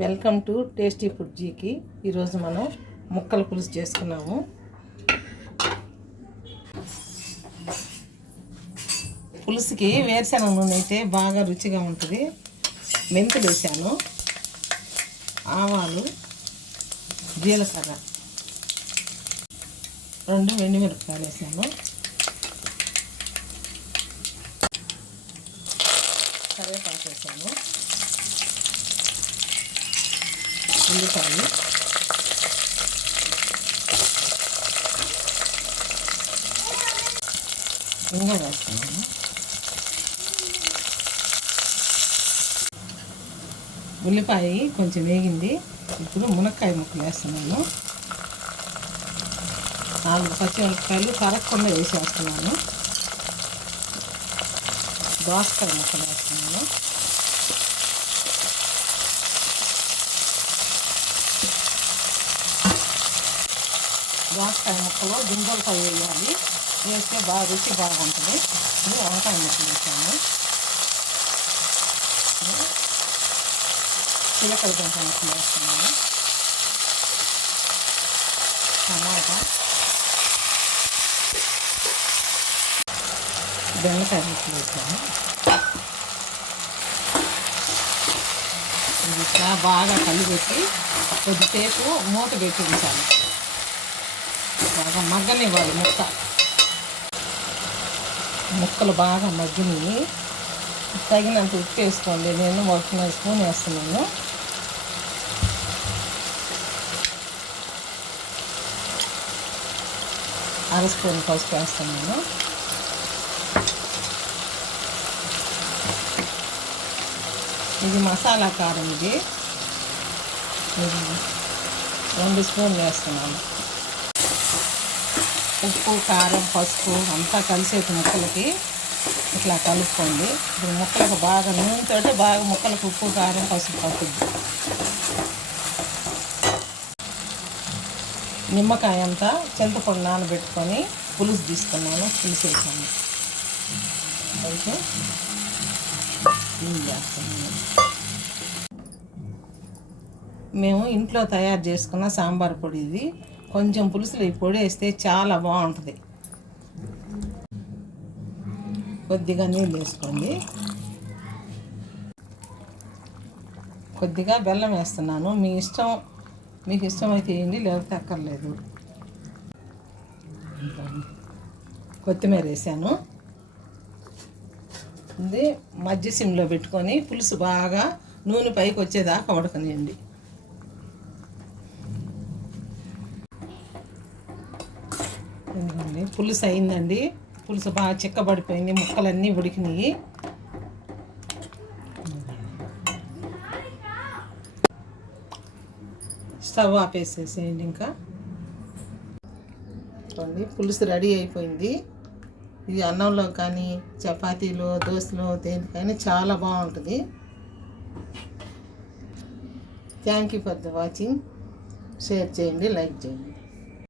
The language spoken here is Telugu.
వెల్కమ్ టు టేస్టీ ఫుడ్ జీకి. ఈరోజు మనం ముక్కల పులుసు చేసుకున్నాము. పులుసుకి వేరుశెనగ నూనె అయితే బాగా రుచిగా ఉంటుంది. మెంతులు వేసాను. ఆవాలు జీలకర్ర రెండు మిరపకాయలు వేసాను. కరివేపాకు వేసాను. ఉల్లిపాయలు గింజ వేస్తున్నాను ఉల్లిపాయ కొంచెం వేగింది. ఇప్పుడు మునక్కాయ ముక్కలు వేస్తున్నాను. నాలుగు పచ్చిమిరపకాయలు కరగకుండా వేసేస్తున్నాను. దోసకాయ ముక్కలు వేస్తున్నాను. దోసకాయ ముక్కలు గింజలతో వేయాలి. వేస్తే బాగా రుచి బాగుంటుంది. ఇది వంకాయ ముక్కలు వేసాను చిలకడ దుంప ముక్కలు వేస్తున్నాను టమాటా. బెండకాయ ముక్కలు వేసాను ఇట్లా బాగా కలిపెట్టి కొద్దిసేపు మూత పెట్టి ఉంచాలి. బాగా మగ్గనివ్వాలి ముక్క. ముక్కలు బాగా మగ్గినాయి తగినంత ఉప్పు వేసుకోండి. నేను ఒక స్పూన్ వేస్తున్నాను. అర స్పూన్ పసుపు వేస్తున్నాను. ఇది మసాలా కారం ఇది. ఇది రెండు స్పూన్లు వేస్తున్నాను. ఉప్పు కారం పసుపు అంతా కలిసేపు ముక్కలకి. ఇట్లా కలుపుకోండి. ఇప్పుడు ముక్కలకు బాగా నూనెతో బాగా ముక్కలకు ఉప్పు కారం పసుపు పట్టుద్ది. నిమ్మకాయ అంతా చింతపండు నానబెట్టుకొని పులుసు తీసుకున్నాను. పులుసు వేసాను. అయితే మేము ఇంట్లో తయారు చేసుకున్న సాంబార్ పొడి ఇది. కొంచెం పులుసులు ఈ పొడి వేస్తే చాలా బాగుంటుంది. కొద్దిగా నీళ్ళు వేసుకోండి. కొద్దిగా బెల్లం వేస్తున్నాను. మీ ఇష్టం మీకు ఇష్టమైతే వేయండి లేకపోతే అక్కర్లేదు. కొత్తిమీర వేసాను. ఇది మధ్య సిమ్లో పెట్టుకొని పులుసు బాగా నూనె పైకి వచ్చేదాకా ఉడకనియండి. ఇదిగోండి పులుసు అయిందండి. పులుసు బాగా చిక్కబడిపోయింది. ముక్కలన్నీ ఉడికినాయి. స్టవ్ ఆపేసేసేయండి ఇంకా. చూడండి పులుసు రెడీ అయిపోయింది. ఇది అన్నంలో కానీ చపాతీలో దోశలో దేనికైనా చాలా బాగుంటుంది. Thank you for the watching share చేయండి లైక్ చేయండి.